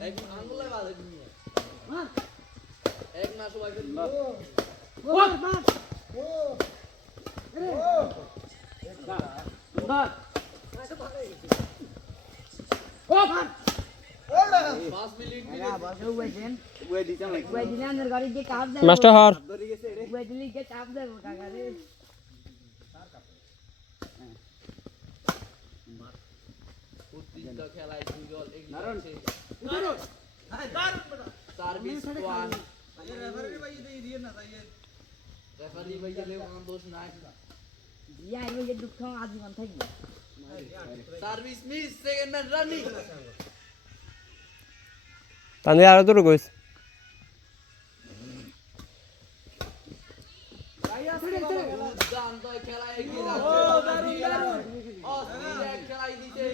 এক আঙ্গুলে বাজে নিয়ে না সার্ভিস ওয়ান রেফারি ভাইয়া লে ওয়ান দোষ service miss second man running তাহলে আরও দূর গইস এগিয়ে যাচ্ছে অস্থির এক খেলায় দিতে service miss first man running run all first man running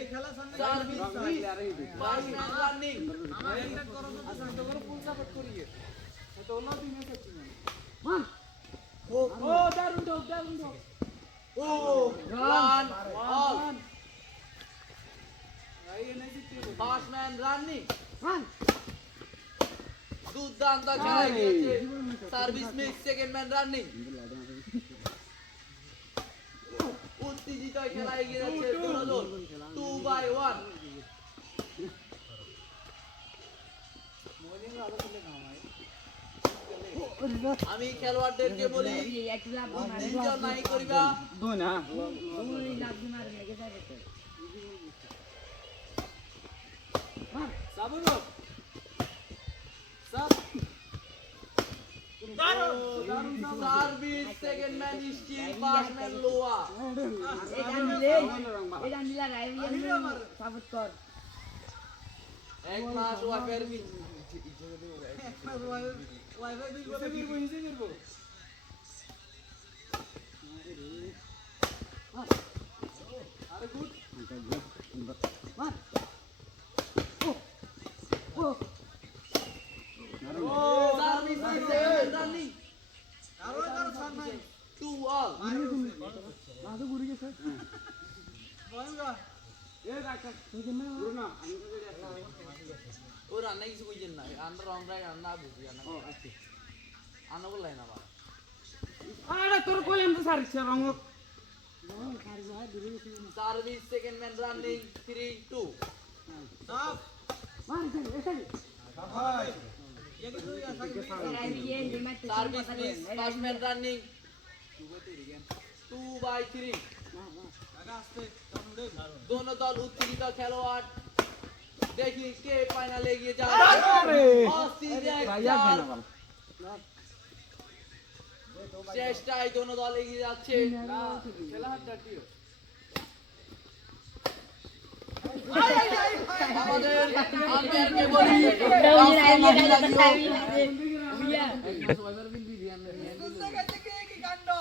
দুর্দান্ত গিয়েছে service miss second man running উত্তেজিত খেলায় এগিয়ে যাচ্ছে দুজন টু বাই ওয়ান আমি খেলোয়াড়দেরকে বলি নাই করিবা। Service second man still first man লোয়া এক মাস ওয়াইফের service second running two all ও রান্না কিছু বুঝছেন না আন্ডার আমরা রান্না বুঝি রান্না আন্না বললাই না আমার তোর কইলাম তো সারিস wrong service second man running three two service miss first man running two by three दोनों दल उत्तेजित খেলোয়াড় দেখি কে ফাইনালে এগিয়ে যায় চেষ্টায় দোনো দল। এগিয়ে যাচ্ছে আমাদের আম্পায়ারকে বলি service miss second running favour বললে জানো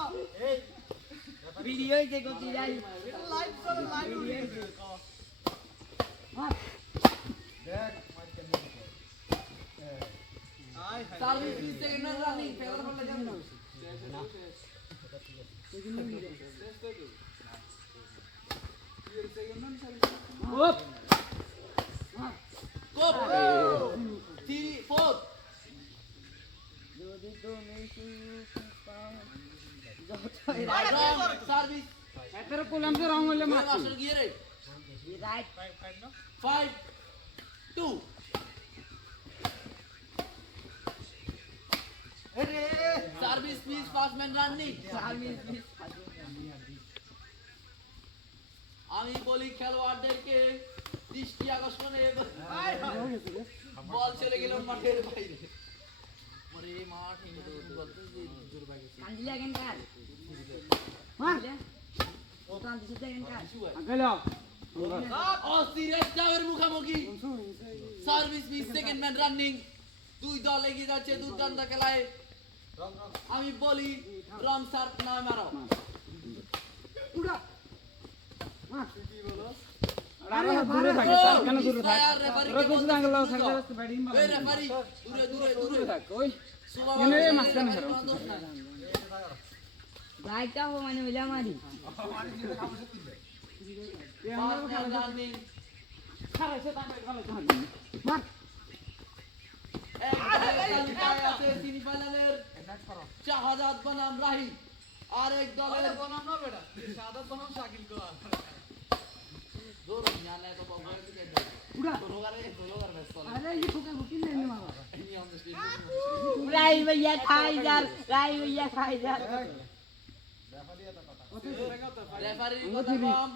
কোপ থ্রি ফোর সার্ভিস তোর কইলাম তো রঙ হইলে two service miss first man running আমি বলি খেলোয়াড়দেরকে দৃষ্টি আকর্ষণে বল চলে গেল মাঠের বাইরে মাঠ হিন্দু অস্থির এক চাপের মুখোমুখি। Service miss second man running দুই দল এগিয়ে যাচ্ছে দুর্দান্ত খেলায়। আমি বলি রং সার্ট নয় মারো। মানে মারি শাহাদ বনাম রাহি আর এক দল বনাম না বেটা শাহাদ বনাম শাকিল কো রাই भैया খাই যার রাই भैया খাই যার রেফারি কথা রেফারি কথা কম।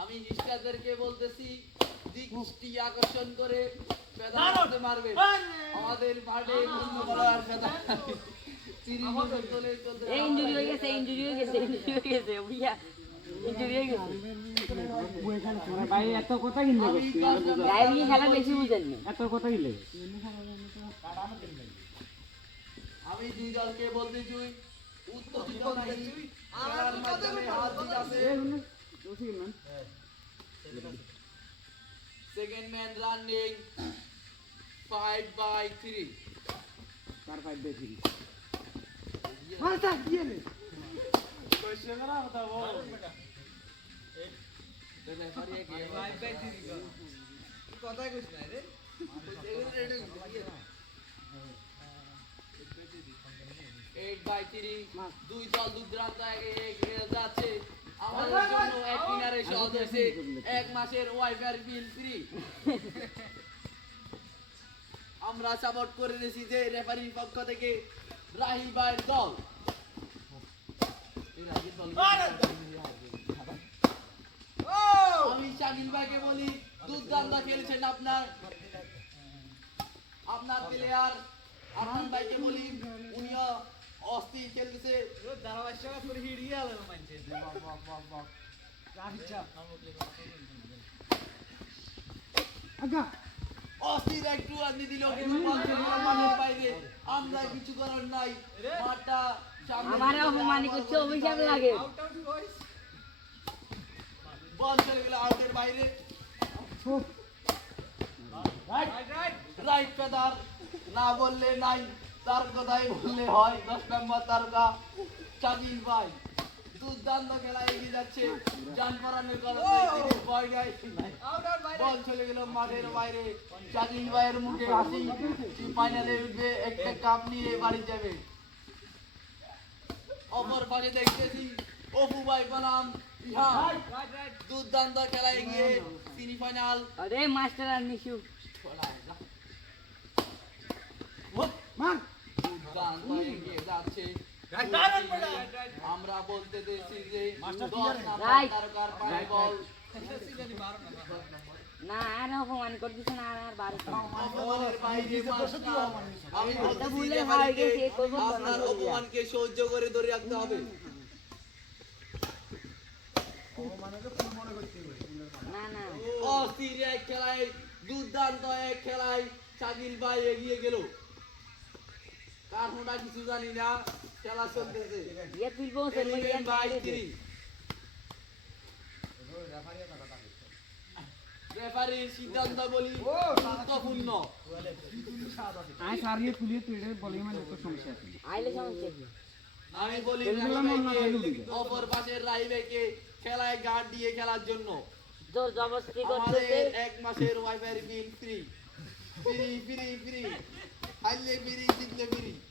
আমি নিষ্ঠাদেরকে বলতেছি দৃষ্টি আকর্ষণ করে পেদা মারতে মারবে আমাদের মাঠে বন্ধ পেদা চলে চলতে এই ইঞ্জুরি হয়ে। গেছে ইঞ্জুরি হয়ে গেছে ইঞ্জুরি হয়ে গেছে বুঝিয়া ইঞ্জুরি হয়ে গেছে। ভাই এত কথা কিনলে ভাইয়া খেলা বেশি বুঝেন এত কথা কিনলে? আমি দুই দলকে বলতে চাই উত্তেজিত নাই খেলার মাধ্যমে হাত দিতাছে second man running five by three চার পাঁচ দেখি কথাই কইছ না রে এইট বাই থ্রি দুই দল দুর্দান্ত যাচ্ছে। আমাদের জন্য এক কিনারে সহজ হয়েছে এক মাসের ওয়াইফাই বিল ফ্রি আমরা সাপোর্ট করে নিয়েছি যে রেফারির পক্ষ থেকে রাহি ভাইয়ের দল। আমি শাকিল ভাইকে বলি দুর্দান্ত খেলেছেন আপনার। আপনার প্লেয়ার আরমান ভাইকে বলি উনিও অস্থির খেলতেছে। ধারাবাহিক করে হিড়িয়ে আলো মানছে অস্থির একটু আপনি দিল কিন্তু বলছে মাঠের বাইরে। আমরা কিছু করার নাই। মাঠটা আমারে অপমানি করছে অভিশাপ লাগে। আউট আউট বয়স বল চলে গেল আউটের বাইরে। রাইট রাইট রাইট পেদার না বললে নাই। তার কথাই বললে হয় দশ নম্বর তারকা চাকির ভাই। দুর্দান্ত খেলা এগিয়ে যাচ্ছে পরানের বাইরে বল চলে গেল মাঠের বাইরে। ভাইয়ের মুখে হাসি ফাইনালে উঠবে একটা কাপ নিয়ে বাড়ি যাবে। অপর পাশে দেখতেছি অপু ভাই বনাম দুর্দান্ত খেলা এগিয়ে সেমিফাইনাল আরে মাস্টার আর নিশু। যাচ্ছে আমরা বলতে যে দশ নাম্বার Right. তারকার পায়ে বল। না আর অপমান করতেছে না আর আর বারোশো অপমানের বাইরে মাস্টার। আমি বলতেছি ভুলে যে বাড়িতে গেছে, করব না, আপনার অপমানকে সহ্য করে ধরে রাখতে হবে। না না। অস্থির এক খেলায় দুর্দান্ত এক খেলায় শাকিল ভাই এগিয়ে গেল। কারণটা কিছু জানি না। খেলা চলতেছে। ইয়ে তুলবো সেলবো ইয়ে three. রেফারির সিদ্ধান্ত বলি গুরুত্বপূর্ণ। আমি সারিয়ে তুলিয়ে তুই বলি মানে একটু সমস্যা আছে আইলে সমস্যা কি? আমি বলি। অপর পাশের রাহি খেলায় গার্ড দিয়ে খেলার জন্য। জোর জবরদস্তি করতেছে। এক মাসের wifi bill free free free free হাইলে জিতলে ফ্রি জিতলে ফ্রি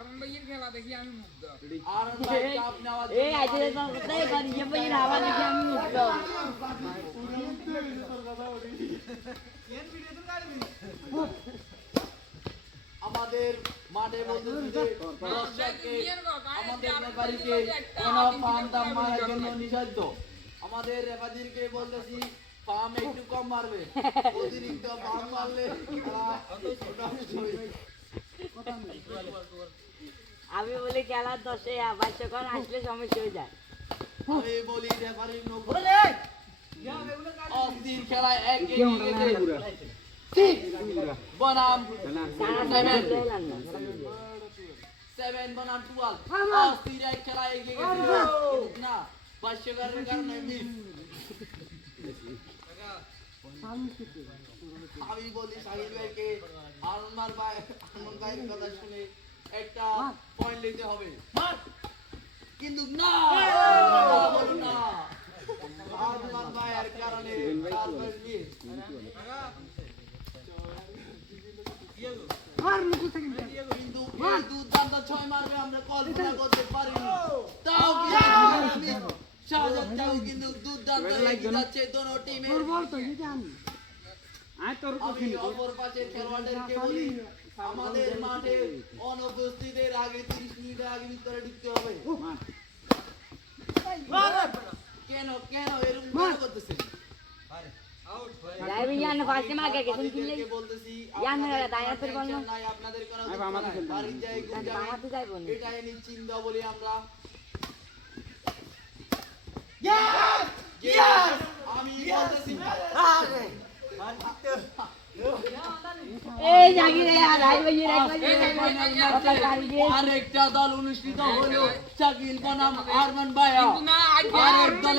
ভাইয়ের আরন ভাই কাপ এই তো করি যে দেখি আমি আমাদের মাঠে বলতেছি যে আমাদের রেফারিকে কোনো ফার্ম দাম মারার জন্য নিষিদ্ধ আমাদের রেফারিকে বলতেছি ফার্ম একটু কম মারবে। অতিরিক্ত ফার্ম মারলে। আমি বলি খেলার দশে বাইশক্ষণ আসলে সমস্যা হয়ে যায়। আমি বলি রেফারির নব্বই অস্থির খেলায় এক বনাম সেভেন বনাম টুয়েলভ অস্থির এক খেলা এগিয়ে গেছে। কিন্তু না ভাষ্যকারের কারণে মিস আমি বলি সাহিল ভাইকে আনন্দার ভাই আনন্দ ভাইয়ের কথা শুনে একটা পয়েন্ট নিতে হবে। কিন্তু না! না, বলো না আনন্দ ভাইয়ের কারণে কিন্তু এই ছয় মারবে আমরা কল্পনা করতে পারিনি। তাও কিন্তু শাহজাদ তাও কিন্তু দুর্দান্ত এগিয়ে যাচ্ছে দোনো টিমে আয় তোর আমি অপর পাশের খেলোয়াড়দেরকে বলি। আমাদের মাঠে অনুপস্থিতের আগে 30 মিনিট আগে ভিতরে ঢুকতে হবে কেন কেন এরকম কেন করতেছেন যাই ভাই জানো ফার্স্টে মাকে কে তুমি কিনলে আপনাদেরকে বলতেছি ইয়ান আপনাদের মেরা দায়ার ফের কোনো বলল। tension নাই, আপনাদের কোনো আরে দুঃখ বাবা, আমাকে নাই। খেলতে বাড়ির জায়গায় গুণ যাবেন। বাবা তো যাইবো না। এটাই নিশ্চিন্ত বলি আমরা Yes! আমি আরেকটা দল অনুষ্ঠিত হলো শাকিল বনাম আরমান বায়া আরেক দলে